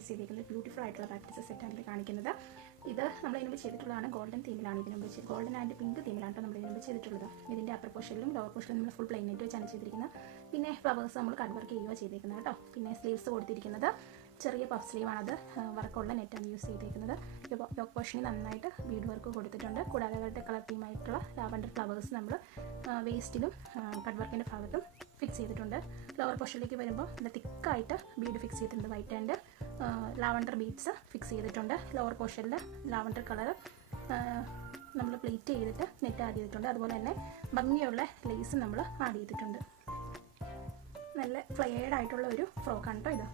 Customise ചെയ്തിരിക്കുന്നത് beautiful ആയിട്ടുള്ള practice സെറ്റാണ് ഇത് കാണിക്കുന്നത്. ഇത് നമ്മൾ ഇതിന് മുമ്പ് ചെയ്തിട്ടുള്ളതാണ്. ഗോൾഡൻ തീമിലാണ് ഇതിന് മുമ്പ് ഗോൾഡൻ ആൻഡ് പിങ്ക് തീമിലാണ് നമ്മൾ ഇതിന് മുമ്പ് ചെയ്തിട്ടുള്ളത്. ഇതിൻ്റെ അപ്പർ പോർഷനിലും ലോവർ പോർഷനിലും നമ്മൾ ഫുൾ പ്ലെയിൻ ആയിട്ട് വെച്ചാണ് ചെയ്തിരിക്കുന്നത്. പിന്നെ ഫ്ലവേഴ്സ് നമ്മൾ കട്ട് വർക്ക് ചെയ്യുക ചെയ്തിരിക്കുന്നത് കേട്ടോ. പിന്നെ സ്ലീവ്സ് കൊടുത്തിരിക്കുന്നത് ചെറിയ പഫ് സ്ലീവാണത്, വർക്കുള്ള നെറ്റാണ് യൂസ് ചെയ്തിരിക്കുന്നത്. യോക്ക് പോർഷനിൽ നന്നായിട്ട് ബീഡ് വർക്ക് കൊടുത്തിട്ടുണ്ട്. കൂടാതെ അവരുടെ കളർ തീമായിട്ടുള്ള ലാവൻഡർ ഫ്ലവേഴ്സ് നമ്മൾ വേസ്റ്റിലും കട്ട് വർക്കിൻ്റെ ഭാഗത്തും ഫിക്സ് ചെയ്തിട്ടുണ്ട്. ലോവർ പോർഷനിലേക്ക് വരുമ്പോൾ നല്ല തിക്കായിട്ട് ബീഡ് ഫിക്സ് ചെയ്തിട്ടുണ്ട്. White and lavender beads fix ചെയ്തിട്ടുണ്ട്. ലോവർ പോർഷനിൽ ലാവൻഡർ കളർ നമ്മൾ പ്ലേറ്റ് ചെയ്തിട്ട് നെറ്റ് ആഡ് ചെയ്തിട്ടുണ്ട്. അതുപോലെ തന്നെ ഭംഗിയുള്ള ലേസ് നമ്മൾ ആഡ് ചെയ്തിട്ടുണ്ട്. നല്ല ഫ്ലെയർഡ് ആയിട്ടുള്ള ഒരു ഫ്രോക്കാണ് കേട്ടോ ഇത്.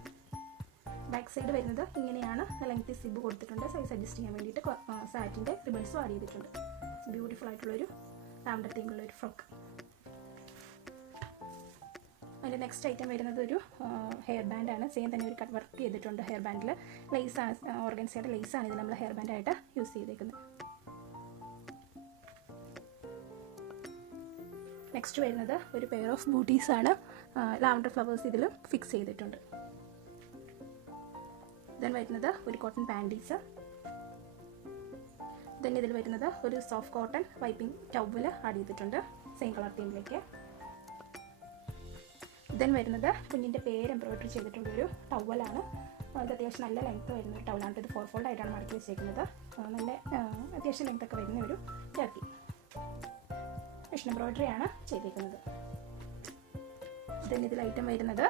ബാക്ക് സൈഡ് വരുന്നത് ഇങ്ങനെയാണ്. ലെങ്തി സിബ് കൊടുത്തിട്ടുണ്ട്. സൈസ് അഡ്ജസ്റ്റ് ചെയ്യാൻ വേണ്ടിയിട്ട് സാറ്റിൻ്റെ റിബൺസും ആഡ് ചെയ്തിട്ടുണ്ട്. ബ്യൂട്ടിഫുൾ ആയിട്ടുള്ളൊരു ലാവൻഡർ തീമുള്ളൊരു ഫ്രോക്ക്. അതിൻ്റെ നെക്സ്റ്റ് ഐറ്റം വരുന്നത് ഒരു ഹെയർ ബാൻഡാണ്. സെയിം തന്നെ ഒരു കട്ട് വർക്ക് ചെയ്തിട്ടുണ്ട്. ഹെയർ ബാൻഡിൽ ലേസാണ്, ഓർഗൻസയുടെ ലേസാണ് ഇത് നമ്മൾ ഹെയർ ബാൻഡായിട്ട് യൂസ് ചെയ്തേക്കുന്നത്. നെക്സ്റ്റ് വരുന്നത് ഒരു പെയർ ഓഫ് ബൂട്ടീസാണ്. ലാവൻഡർ ഫ്ലവേഴ്സ് ഇതിലും ഫിക്സ് ചെയ്തിട്ടുണ്ട്. ദെൻ വരുന്നത് ഒരു കോട്ടൺ പാൻറ്റീസ്. ദെൻ ഇതിൽ വരുന്നത് ഒരു soft cotton wiping towel add ചെയ്തിട്ടുണ്ട് സെയിം കളർ തീമിലേക്ക്. ദെൻ വരുന്നത് കുഞ്ഞിൻ്റെ പേര് എംബ്രോയിഡറി ചെയ്തിട്ടുള്ളൊരു ടവലാണ്. ഇത് അത്യാവശ്യം നല്ല ലെങ്ത്ത് വരുന്ന ഒരു ടവലാണ്. ഇത് 4 ഫോൾഡ് ആയിട്ടാണ് മടക്കി വെച്ചേക്കുന്നത്. നല്ല അത്യാവശ്യം ലെങ്ത്തൊക്കെ വരുന്ന ഒരു ടർക്കി മിഷൻ എംബ്രോയിഡറി ആണ് ചെയ്തിരിക്കുന്നത്. ദെൻ ഇതിൽ ഐറ്റം വരുന്നത്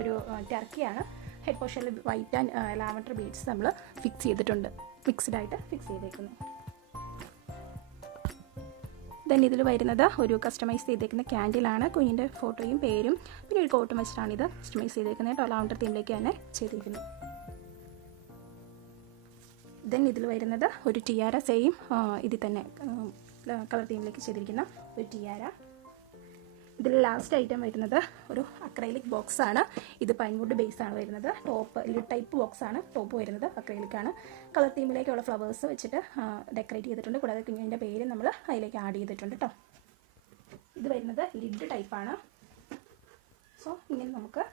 ഒരു ടർക്കിയാണ്. ഹെഡ് പോർഷനിൽ വൈറ്റ് ആൻഡ് ലാവൻഡർ ബീഡ്സ് നമ്മൾ ഫിക്സ് ചെയ്തിട്ടുണ്ട്. മിക്സ്ഡായിട്ട് ഫിക്സ് ചെയ്തേക്കുന്നു. ദെൻ ഇതിൽ വരുന്നത് ഒരു കസ്റ്റമൈസ് ചെയ്തേക്കുന്ന ക്യാൻഡിലാണ്. കുഞ്ഞിൻ്റെ ഫോട്ടോയും പേരും പിന്നെ ഒരു കോട്ടും വെച്ചിട്ടാണ് ഇത് കസ്റ്റമൈസ് ചെയ്തേക്കുന്നത് കേട്ടോ. ലാവൻഡർ തീമിലേക്ക് തന്നെ ചെയ്തിരിക്കുന്നു. ദെൻ ഇതിൽ വരുന്നത് ഒരു ടിയാര. സെയിം ഇതിൽ തന്നെ കളർ തീമിലേക്ക് ചെയ്തിരിക്കുന്ന ഒരു ടിയാര. ഇതിൽ ലാസ്റ്റ് ഐറ്റം വരുന്നത് ഒരു അക്രൈലിക് ബോക്സ് ആണ്. ഇത് പൈൻവുഡ് ബേസ് ആണ് വരുന്നത്. ടോപ്പ് ലിഡ് ടൈപ്പ് ബോക്സ് ആണ്. ടോപ്പ് വരുന്നത് അക്രൈലിക് ആണ്. കളർ തീമിലേക്കുള്ള ഫ്ലവേഴ്സ് വെച്ചിട്ട് ഡെക്കറേറ്റ് ചെയ്തിട്ടുണ്ട്. കൂടാതെ കുഞ്ഞിൻ്റെ പേര് നമ്മൾ അതിലേക്ക് ആഡ് ചെയ്തിട്ടുണ്ട് കേട്ടോ. ഇത് വരുന്നത് ലിഡ് ടൈപ്പാണ്. സോ ഇങ്ങനെ നമുക്ക്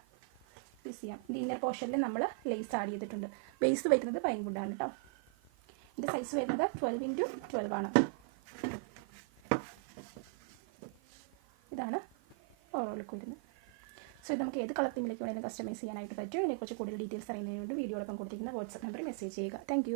യൂസ് ചെയ്യാം. ഇത് ഇന്നർ പോർഷനിൽ നമ്മൾ ലേസ് ആഡ് ചെയ്തിട്ടുണ്ട്. ബേസ് വരുന്നത് പൈൻവുഡ് ആണ് കേട്ടോ. ഇതിൻ്റെ സൈസ് വരുന്നത് 12x12 ആണ്. ഇതാണ് ഓവറോൾ ലുക്ക് വരുന്നത്. സോ ഇത് നമുക്ക് ഏത് കളർ തീമിലേക്ക് വേണമെങ്കിലും കസ്റ്റമൈസ് ചെയ്യാനായിട്ട് പറ്റും. ഇതിനെക്കുറിച്ച് കൂടുതൽ ഡീറ്റെയിൽസ് അറിയുന്നതിന് വേണ്ടി വീഡിയോടൊപ്പം കൊടുത്തിരിക്കുന്ന വാട്സ്ആപ്പ് നമ്പറിൽ മെസ്സേജ് ചെയ്യുക. താങ്ക്